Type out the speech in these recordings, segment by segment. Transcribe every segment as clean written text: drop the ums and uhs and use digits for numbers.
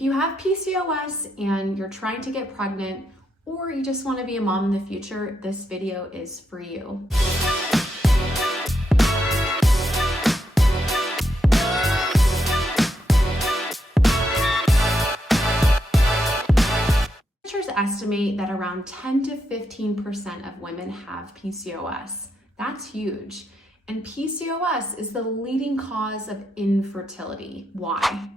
If you have PCOS and you're trying to get pregnant, or you just want to be a mom in the future, this video is for you. Researchers estimate that around 10 to 15% of women have PCOS. That's huge. And PCOS is the leading cause of infertility. Why?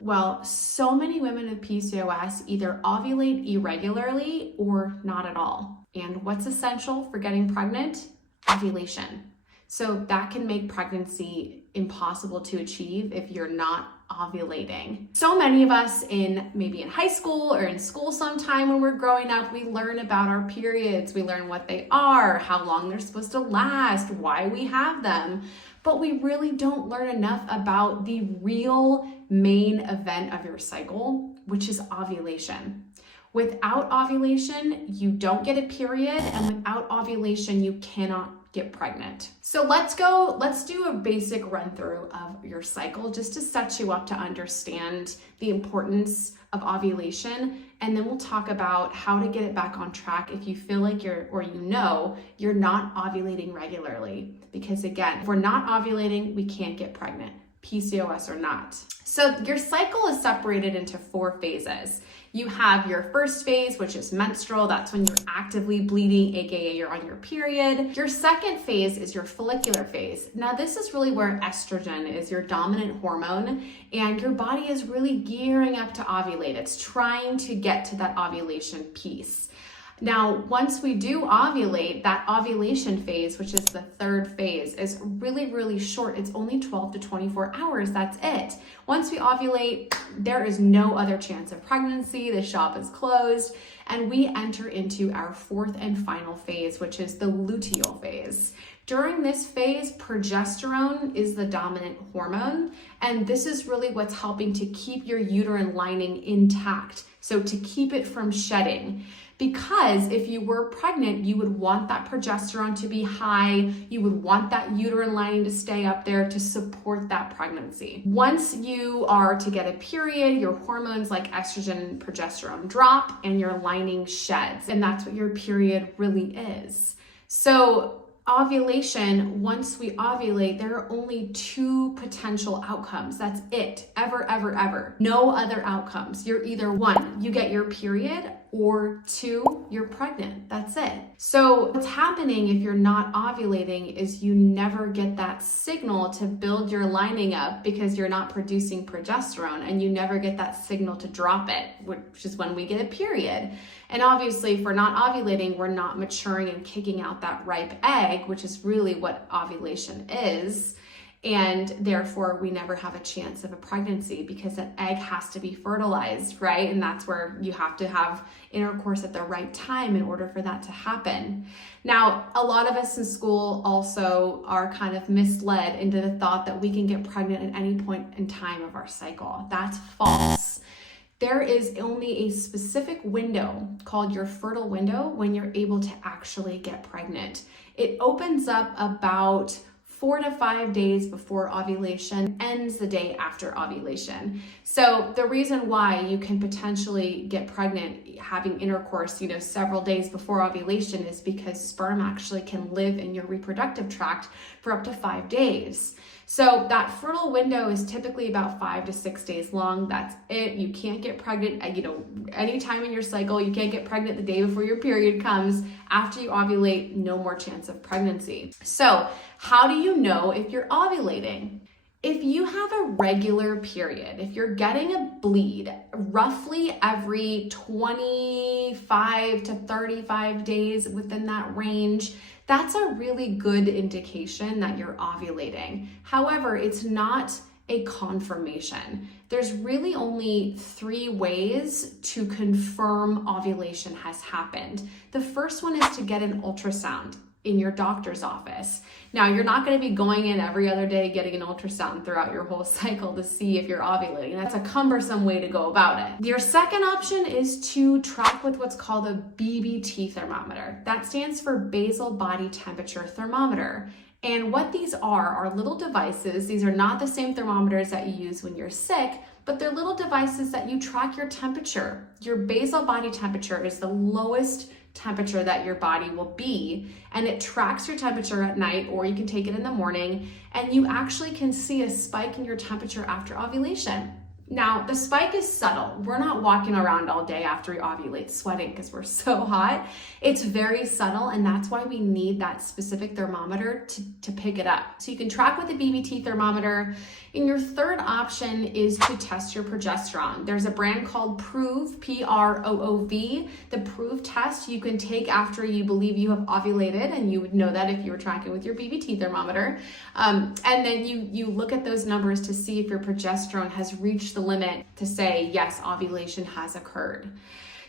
Well, so many women with PCOS either ovulate irregularly or not at all. And what's essential for getting pregnant? Ovulation. So that can make pregnancy impossible to achieve if you're not ovulating. So many of us maybe in high school or in school sometime when we're growing up, we learn about our periods. We learn what they are, how long they're supposed to last, why we have them. But we really don't learn enough about the real main event of your cycle, which is ovulation. Without ovulation, you don't get a period, and without ovulation, you cannot get pregnant. So let's do a basic run through of your cycle just to set you up to understand the importance of ovulation. And then we'll talk about how to get it back on track if you feel like you're not ovulating regularly. Because again, if we're not ovulating, we can't get pregnant, PCOS or not. So your cycle is separated into 4 phases. You have your first phase, which is menstrual. That's when you're actively bleeding, aka you're on your period. Your second phase is your follicular phase. Now, this is really where estrogen is your dominant hormone, and your body is really gearing up to ovulate. It's trying to get to that ovulation piece. Now, once we do ovulate, that ovulation phase, which is the third phase, is really, really short. It's only 12 to 24 hours. That's it. Once we ovulate, there is no other chance of pregnancy. The shop is closed, and we enter into our 4th and final phase, which is the luteal phase. During this phase, progesterone is the dominant hormone, and this is really what's helping to keep your uterine lining intact, so to keep it from shedding. Because if you were pregnant, you would want that progesterone to be high. You would want that uterine lining to stay up there to support that pregnancy. Once you are to get a period, your hormones like estrogen and progesterone drop and your lining sheds. And that's what your period really is. So ovulation, once we ovulate, there are only 2 potential outcomes. That's it. Ever. No other outcomes. You're either 1, you get your period, or 2, you're pregnant. That's it. So what's happening if you're not ovulating is you never get that signal to build your lining up because you're not producing progesterone, and you never get that signal to drop it, which is when we get a period. And obviously, if we're not ovulating, we're not maturing and kicking out that ripe egg, which is really what ovulation is. And therefore, we never have a chance of a pregnancy because that egg has to be fertilized, right? And that's where you have to have intercourse at the right time in order for that to happen. Now, a lot of us in school also are kind of misled into the thought that we can get pregnant at any point in time of our cycle. That's false. There is only a specific window called your fertile window when you're able to actually get pregnant. It opens up about 4 to 5 days before ovulation, ends the day after ovulation. So the reason why you can potentially get pregnant having intercourse, several days before ovulation is because sperm actually can live in your reproductive tract for up to 5 days. So that fertile window is typically about 5 to 6 days long. That's it. You can't get pregnant, any time in your cycle. You can't get pregnant the day before your period comes. After you ovulate, no more chance of pregnancy. So how do you know if you're ovulating? If you have a regular period, if you're getting a bleed roughly every 25 to 35 days, within that range, that's a really good indication that you're ovulating. However, it's not a confirmation. There's really only 3 ways to confirm ovulation has happened. The first one is to get an ultrasound in your doctor's office. Now, you're not going to be going in every other day getting an ultrasound throughout your whole cycle to see if you're ovulating. That's a cumbersome way to go about it. Your second option is to track with what's called a BBT thermometer. That stands for basal body temperature thermometer. And what these are little devices. These are not the same thermometers that you use when you're sick, but they're little devices that you track your temperature. Your basal body temperature is the lowest temperature that your body will be, and it tracks your temperature at night, or you can take it in the morning, and you actually can see a spike in your temperature after ovulation. Now, the spike is subtle. We're not walking around all day after we ovulate sweating because we're so hot. It's very subtle, and that's why we need that specific thermometer to pick it up. So you can track with a BBT thermometer. And your third option is to test your progesterone. There's a brand called Proov, P-R-O-O-V. The Proov test you can take after you believe you have ovulated, and you would know that if you were tracking with your BBT thermometer. And then you look at those numbers to see if your progesterone has reached the limit to say, yes, ovulation has occurred.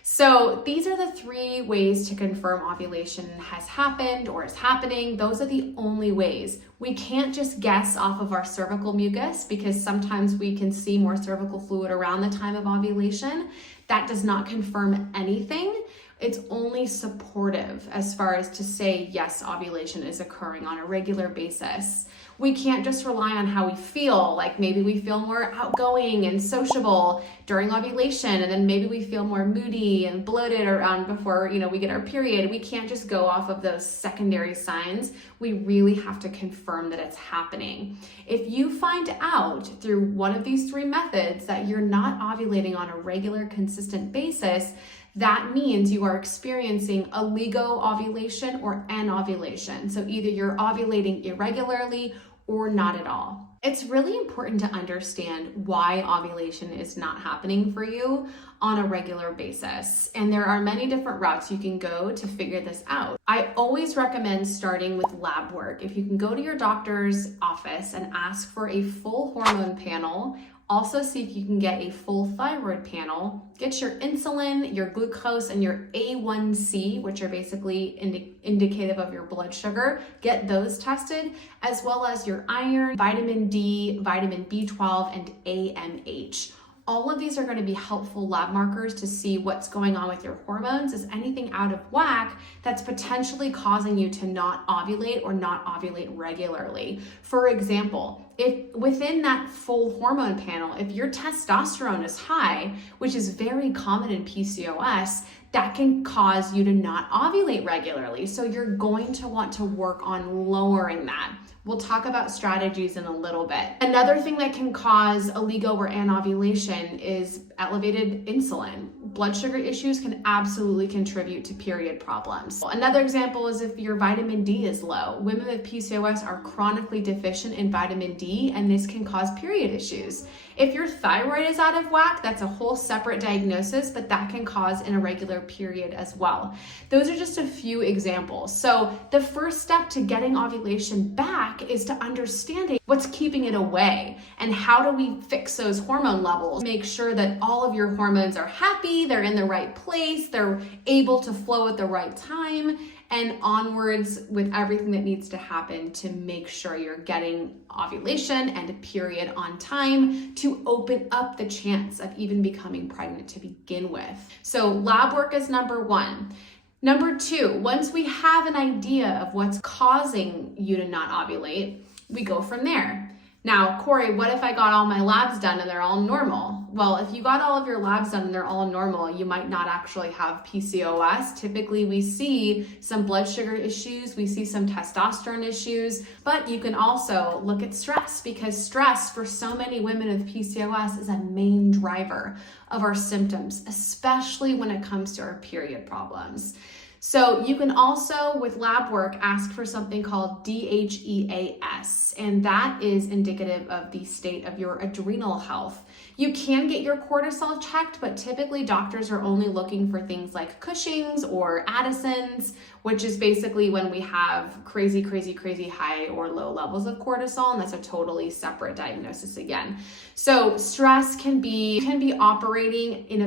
So these are the 3 ways to confirm ovulation has happened or is happening. Those are the only ways. We can't just guess off of our cervical mucus, because sometimes we can see more cervical fluid around the time of ovulation. That does not confirm anything. It's only supportive as far as to say, yes, ovulation is occurring on a regular basis. We can't just rely on how we feel, like maybe we feel more outgoing and sociable during ovulation, and then maybe we feel more moody and bloated around before we get our period. We can't just go off of those secondary signs. We really have to confirm that it's happening. If you find out through one of these 3 methods that you're not ovulating on a regular, consistent basis, that means you are experiencing oligo-ovulation or anovulation. So either you're ovulating irregularly or not at all. It's really important to understand why ovulation is not happening for you on a regular basis. And there are many different routes you can go to figure this out. I always recommend starting with lab work. If you can go to your doctor's office and ask for a full hormone panel, also see if you can get a full thyroid panel, get your insulin, your glucose, and your A1C, which are basically indicative of your blood sugar. Get those tested, as well as your iron, vitamin D, vitamin B12, and AMH. All of these are going to be helpful lab markers to see what's going on with your hormones. Is anything out of whack that's potentially causing you to not ovulate or not ovulate regularly? For example, if within that full hormone panel, if your testosterone is high, which is very common in PCOS, that can cause you to not ovulate regularly. So you're going to want to work on lowering that. We'll talk about strategies in a little bit. Another thing that can cause oligo or anovulation is elevated insulin. Blood sugar issues can absolutely contribute to period problems. Another example is if your vitamin D is low. Women with PCOS are chronically deficient in vitamin D, and this can cause period issues. If your thyroid is out of whack, that's a whole separate diagnosis, but that can cause an irregular period as well. Those are just a few examples. So the first step to getting ovulation back is to understanding what's keeping it away, and how do we fix those hormone levels. Make sure that all of your hormones are happy, they're in the right place, they're able to flow at the right time, and onwards with everything that needs to happen to make sure you're getting ovulation and a period on time to open up the chance of even becoming pregnant to begin with. So lab work is number 1. Number 2, once we have an idea of what's causing you to not ovulate, we go from there. Now, Cory, what if I got all my labs done and they're all normal? Well, if you got all of your labs done and they're all normal, you might not actually have PCOS. Typically, we see some blood sugar issues, we see some testosterone issues, but you can also look at stress, because stress for so many women with PCOS is a main driver of our symptoms, especially when it comes to our period problems. So you can also, with lab work, ask for something called DHEAS, and that is indicative of the state of your adrenal health. You can get your cortisol checked, but typically doctors are only looking for things like Cushing's or Addison's, which is basically when we have crazy high or low levels of cortisol, and that's a totally separate diagnosis again. So stress can be operating in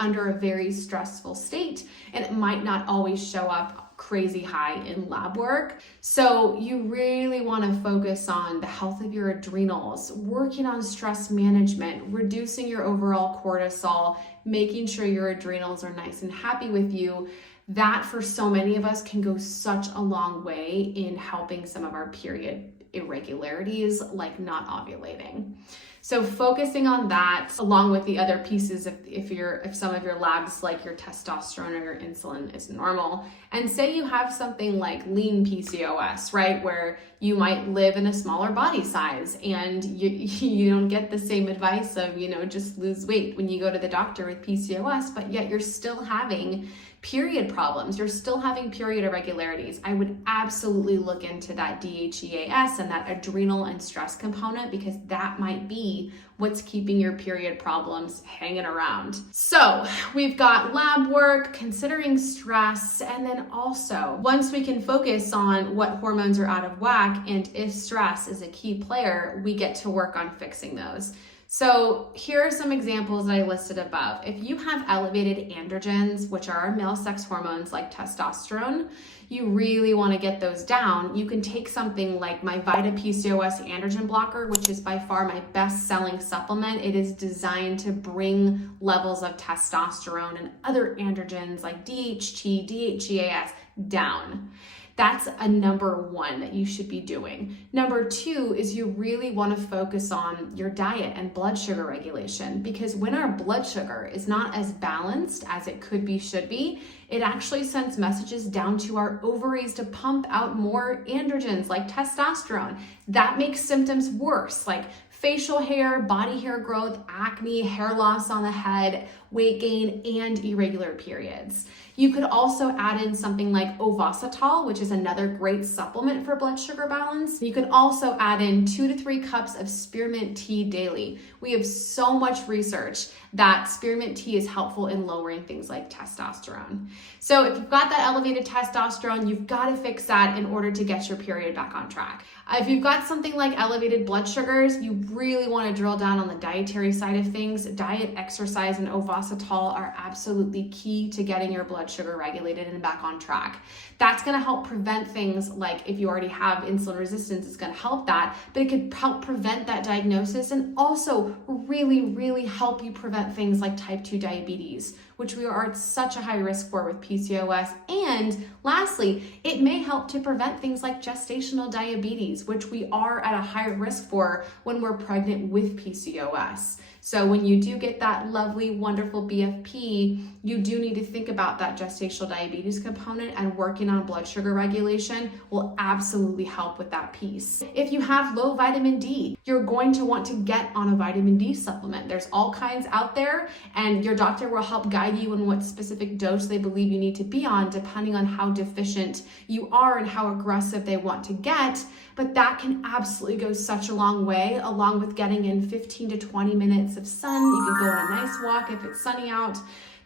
under a very stressful state, and it might not always show up crazy high in lab work. So you really want to focus on the health of your adrenals, working on stress management, reducing your overall cortisol, making sure your adrenals are nice and happy with you. That for so many of us can go such a long way in helping some of our period irregularities, like not ovulating. So focusing on that, along with the other pieces, if some of your labs like your testosterone or your insulin is normal, and say you have something like lean PCOS, right, where you might live in a smaller body size and you don't get the same advice of, just lose weight when you go to the doctor with PCOS, but yet you're still having period problems, you're still having period irregularities, I would absolutely look into that DHEAS and that adrenal and stress component, because that might be what's keeping your period problems hanging around. So we've got lab work, considering stress, and then also once we can focus on what hormones are out of whack and if stress is a key player, we get to work on fixing those. So here are some examples that I listed above. If you have elevated androgens, which are our male sex hormones like testosterone, you really want to get those down. You can take something like my Vita PCOS androgen blocker, which is by far my best-selling supplement. It is designed to bring levels of testosterone and other androgens like DHT, DHEAS down. That's a number one that you should be doing. Number two is you really want to focus on your diet and blood sugar regulation, because when our blood sugar is not as balanced as it could be, should be, it actually sends messages down to our ovaries to pump out more androgens like testosterone. That makes symptoms worse, like facial hair, body hair growth, acne, hair loss on the head, weight gain, and irregular periods. You could also add in something like ovasitol, which is another great supplement for blood sugar balance. You could also add in 2 to 3 cups of spearmint tea daily. We have so much research that spearmint tea is helpful in lowering things like testosterone. So if you've got that elevated testosterone, you've got to fix that in order to get your period back on track. If you've got something like elevated blood sugars, you really want to drill down on the dietary side of things. Diet, exercise, and ovasitol are absolutely key to getting your blood sugar regulated and back on track. That's going to help prevent things like if you already have insulin resistance, it's going to help that, but it could help prevent that diagnosis and also really, really help you prevent things like type 2 diabetes, which we are at such a high risk for with PCOS. And lastly, it may help to prevent things like gestational diabetes, which we are at a higher risk for when we're pregnant with PCOS. So when you do get that lovely, wonderful BFP, you do need to think about that gestational diabetes component, and working on blood sugar regulation will absolutely help with that piece. If you have low vitamin D, you're going to want to get on a vitamin D supplement. There's all kinds out there, and your doctor will help guide you in what specific dose they believe you need to be on, depending on how deficient you are and how aggressive they want to get. But that can absolutely go such a long way, along with getting in 15 to 20 minutes of sun. You can go on a nice walk if it's sunny out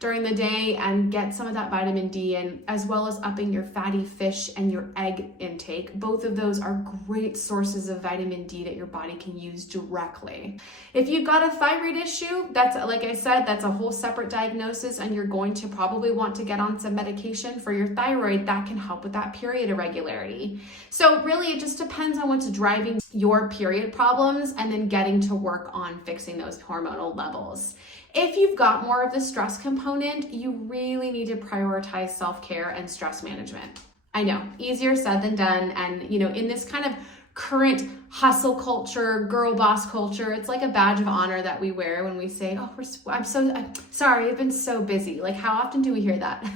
during the day and get some of that vitamin D in, as well as upping your fatty fish and your egg intake. Both of those are great sources of vitamin D that your body can use directly. If you've got a thyroid issue, that's, like I said, that's a whole separate diagnosis, and you're going to probably want to get on some medication for your thyroid that can help with that period irregularity. So really, it just depends on what's driving your period problems and then getting to work on fixing those hormonal levels. If you've got more of the stress component, you really need to prioritize self-care and stress management. I know, easier said than done. And, in this kind of current hustle culture, girl boss culture, it's like a badge of honor that we wear when we say, I'm sorry, I've been so busy. Like, how often do we hear that?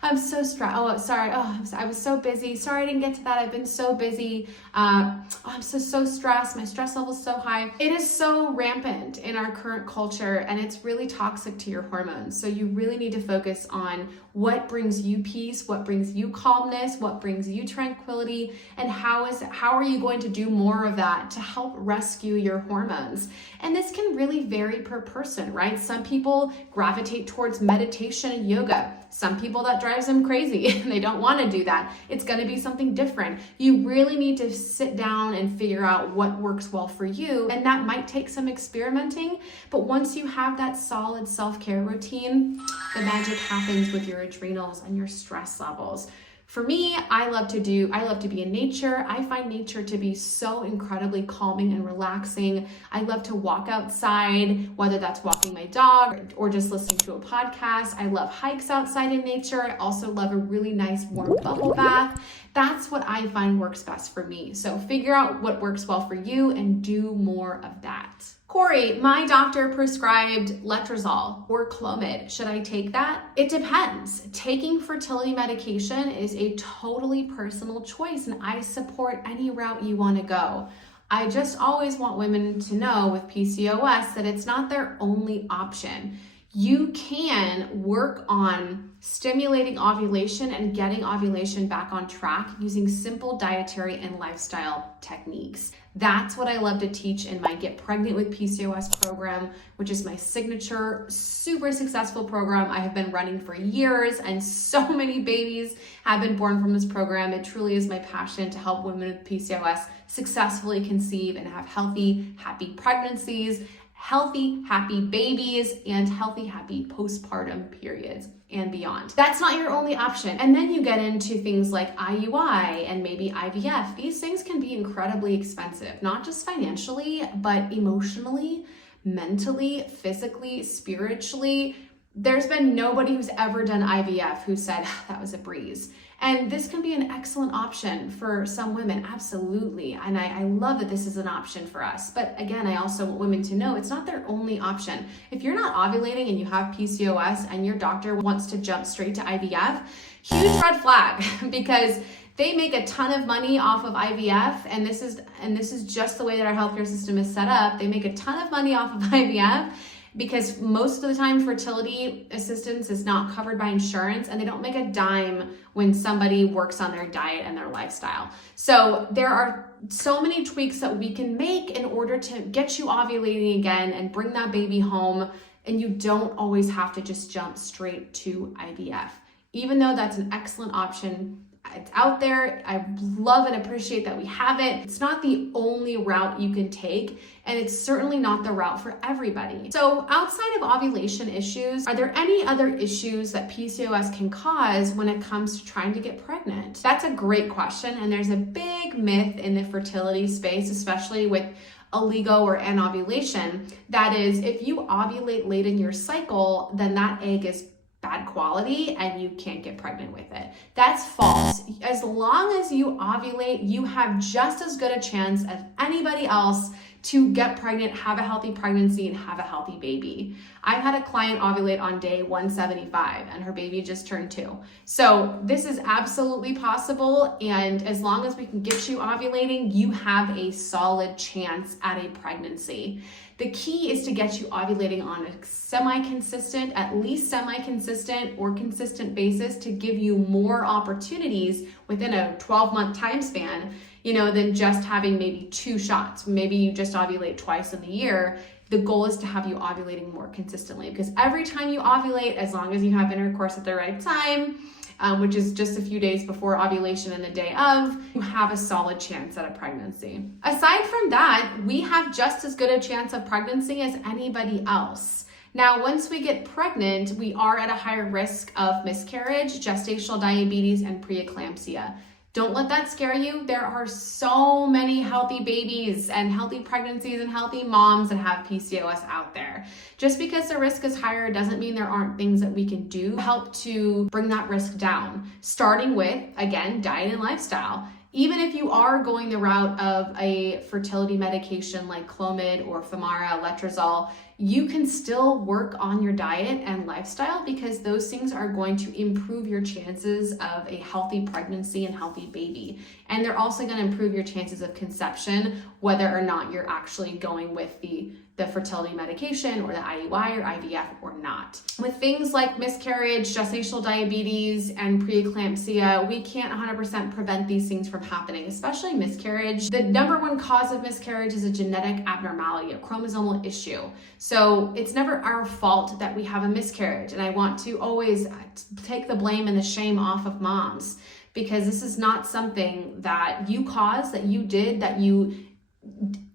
I'm so stressed. I was so busy. Sorry, I didn't get to that. I've been so busy. I'm so stressed. My stress level's so high. It is so rampant in our current culture, and it's really toxic to your hormones. So you really need to focus on what brings you peace, what brings you calmness, what brings you tranquility, and how are you going to do more of that to help rescue your hormones. And this can really vary per person, right? Some people gravitate towards meditation and yoga. Some people that drives them crazy and they don't want to do that. It's going to be something different. You really need to sit down and figure out what works well for you. And that might take some experimenting, but once you have that solid self-care routine, the magic happens with your adrenals and your stress levels. For me, I love to be in nature. I find nature to be so incredibly calming and relaxing. I love to walk outside, whether that's walking my dog or just listening to a podcast. I love hikes outside in nature. I also love a really nice warm bubble bath. That's what I find works best for me. So figure out what works well for you and do more of that. Cory, my doctor prescribed letrozole or Clomid. Should I take that? It depends. Taking fertility medication is a totally personal choice, and I support any route you want to go. I just always want women to know with PCOS that it's not their only option. You can work on stimulating ovulation and getting ovulation back on track using simple dietary and lifestyle techniques. That's what I love to teach in my Get Pregnant With PCOS program, which is my signature, super successful program I have been running for years, and so many babies have been born from this program. It truly is my passion to help women with PCOS successfully conceive and have healthy, happy pregnancies, healthy, happy babies, and healthy, happy postpartum periods and beyond. That's not your only option. And then you get into things like IUI and maybe IVF. These things can be incredibly expensive, not just financially, but emotionally, mentally, physically, spiritually. There's been nobody who's ever done IVF who said that was a breeze. And this can be an excellent option for some women, absolutely. And I love that this is an option for us. But again, I also want women to know it's not their only option. If you're not ovulating and you have PCOS and your doctor wants to jump straight to IVF, huge red flag, because they make a ton of money off of IVF, and this is just the way that our healthcare system is set up. They make a ton of money off of IVF, because most of the time fertility assistance is not covered by insurance, and they don't make a dime when somebody works on their diet and their lifestyle. So there are so many tweaks that we can make in order to get you ovulating again and bring that baby home, and you don't always have to just jump straight to IVF. Even though that's an excellent option, it's out there. I love and appreciate that we have it. It's not the only route you can take, and it's certainly not the route for everybody. So outside of ovulation issues, are there any other issues that PCOS can cause when it comes to trying to get pregnant? That's a great question, and there's a big myth in the fertility space, especially with oligo or anovulation, that is, if you ovulate late in your cycle, then that egg is bad quality and you can't get pregnant with it. That's false. As long as you ovulate, you have just as good a chance as anybody else to get pregnant, have a healthy pregnancy, and have a healthy baby. I've had a client ovulate on day 175 and her baby just turned 2. So this is absolutely possible, and as long as we can get you ovulating, you have a solid chance at a pregnancy. The key is to get you ovulating on a semi-consistent, at least semi-consistent or consistent basis, to give you more opportunities within a 12-month time span, than just having maybe 2 shots. Maybe you just ovulate twice in the year. The goal is to have you ovulating more consistently, because every time you ovulate, as long as you have intercourse at the right time, which is just a few days before ovulation and the day of, you have a solid chance at a pregnancy. Aside from that, we have just as good a chance of pregnancy as anybody else. Now, once we get pregnant, we are at a higher risk of miscarriage, gestational diabetes, and preeclampsia. Don't let that scare you. There are so many healthy babies and healthy pregnancies and healthy moms that have PCOS out there. Just because the risk is higher doesn't mean there aren't things that we can do to help to bring that risk down, starting with, again, diet and lifestyle. Even if you are going the route of a fertility medication like Clomid or Femara, letrozole, you can still work on your diet and lifestyle, because those things are going to improve your chances of a healthy pregnancy and healthy baby. And they're also going to improve your chances of conception, whether or not you're actually going with the fertility medication or the IUI or IVF or not. With things like miscarriage, gestational diabetes, and preeclampsia, we can't 100% prevent these things from happening, especially miscarriage. The number one cause of miscarriage is a genetic abnormality, a chromosomal issue. So it's never our fault that we have a miscarriage. And I want to always take the blame and the shame off of moms, because this is not something that you caused, that you did, that you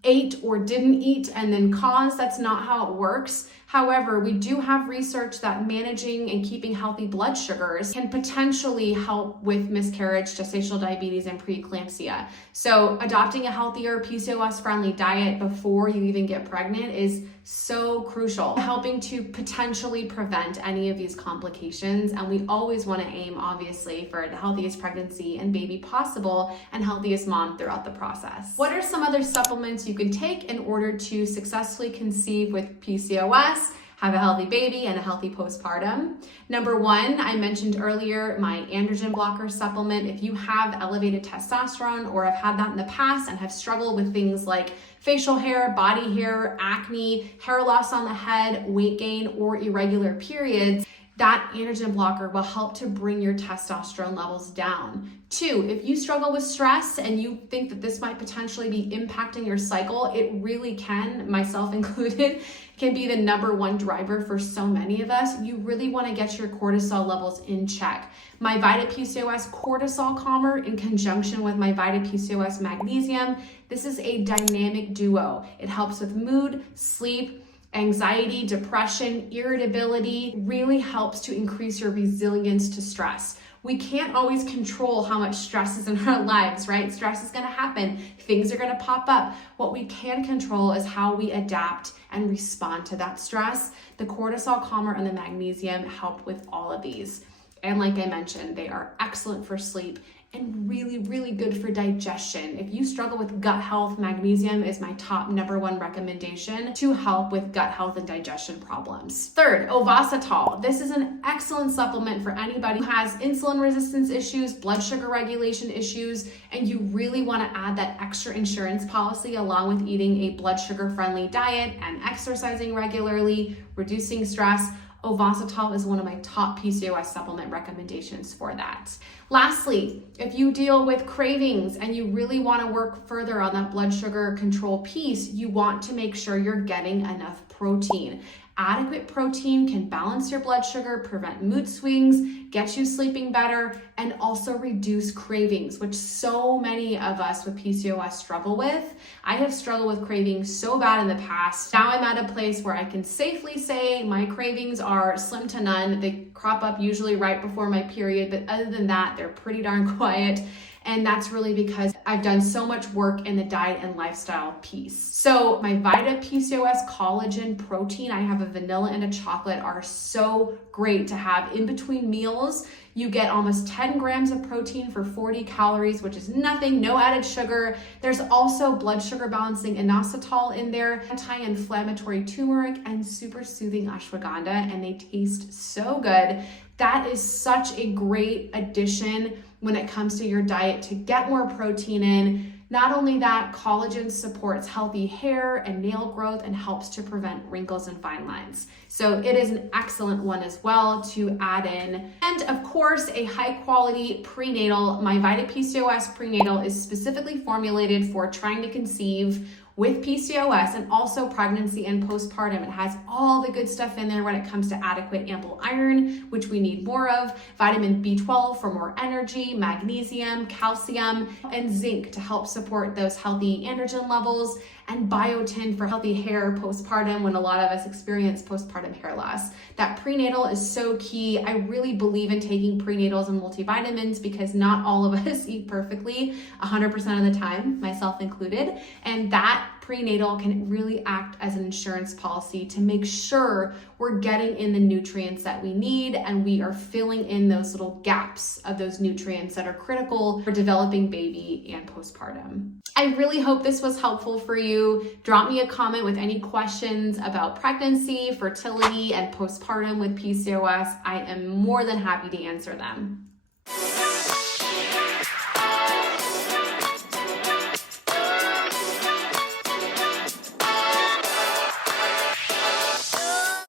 ate or didn't eat and then caused. That's not how it works. However, we do have research that managing and keeping healthy blood sugars can potentially help with miscarriage, gestational diabetes, and preeclampsia. So adopting a healthier PCOS-friendly diet before you even get pregnant is so crucial, helping to potentially prevent any of these complications. And we always want to aim, obviously, for the healthiest pregnancy and baby possible and healthiest mom throughout the process. What are some other supplements you can take in order to successfully conceive with PCOS, have a healthy baby, and a healthy postpartum? Number one, I mentioned earlier, my androgen blocker supplement. If you have elevated testosterone or have had that in the past and have struggled with things like facial hair, body hair, acne, hair loss on the head, weight gain, or irregular periods, that androgen blocker will help to bring your testosterone levels down. Two, if you struggle with stress and you think that this might potentially be impacting your cycle, it really can, myself included, can be the number one driver for so many of us. You really want to get your cortisol levels in check. My Vita PCOS cortisol calmer in conjunction with my Vita PCOS magnesium, this is a dynamic duo. It helps with mood, sleep, anxiety, depression, irritability, really helps to increase your resilience to stress. We can't always control how much stress is in our lives, right? Stress is going to happen. Things are going to pop up. What we can control is how we adapt and respond to that stress. The cortisol calmer and the magnesium help with all of these. And like I mentioned, they are excellent for sleep and really, really good for digestion. If you struggle with gut health, magnesium is my top number one recommendation to help with gut health and digestion problems. Third, Ovasitol. This is an excellent supplement for anybody who has insulin resistance issues, blood sugar regulation issues, and you really want to add that extra insurance policy along with eating a blood sugar friendly diet and exercising regularly, reducing stress. Ovasitol is one of my top PCOS supplement recommendations for that. Lastly, if you deal with cravings and you really want to work further on that blood sugar control piece, you want to make sure you're getting enough protein. Adequate protein can balance your blood sugar, prevent mood swings, get you sleeping better, and also reduce cravings, which so many of us with PCOS struggle with. I have struggled with cravings so bad in the past. Now I'm at a place where I can safely say my cravings are slim to none. They crop up usually right before my period, but other than that, they're pretty darn quiet. And that's really because I've done so much work in the diet and lifestyle piece. So my Vita PCOS collagen protein, I have a vanilla and a chocolate, are so great to have in between meals. You get almost 10 grams of protein for 40 calories, which is nothing, no added sugar. There's also blood sugar balancing inositol in there, anti-inflammatory turmeric, and super soothing ashwagandha, and they taste so good. That is such a great addition when it comes to your diet to get more protein in. Not only that, collagen supports healthy hair and nail growth and helps to prevent wrinkles and fine lines. So it is an excellent one as well to add in. And of course, a high quality prenatal. My Vita PCOS prenatal is specifically formulated for trying to conceive with PCOS and also pregnancy and postpartum. It has all the good stuff in there when it comes to adequate ample iron, which we need more of, vitamin B12 for more energy, magnesium, calcium, and zinc to help support those healthy androgen levels, and biotin for healthy hair postpartum when a lot of us experience postpartum hair loss. That prenatal is so key. I really believe in taking prenatals and multivitamins because not all of us eat perfectly 100% of the time, myself included, and that prenatal can really act as an insurance policy to make sure we're getting in the nutrients that we need and we are filling in those little gaps of those nutrients that are critical for developing baby and postpartum. I really hope this was helpful for you. Drop me a comment with any questions about pregnancy, fertility, and postpartum with PCOS. I am more than happy to answer them.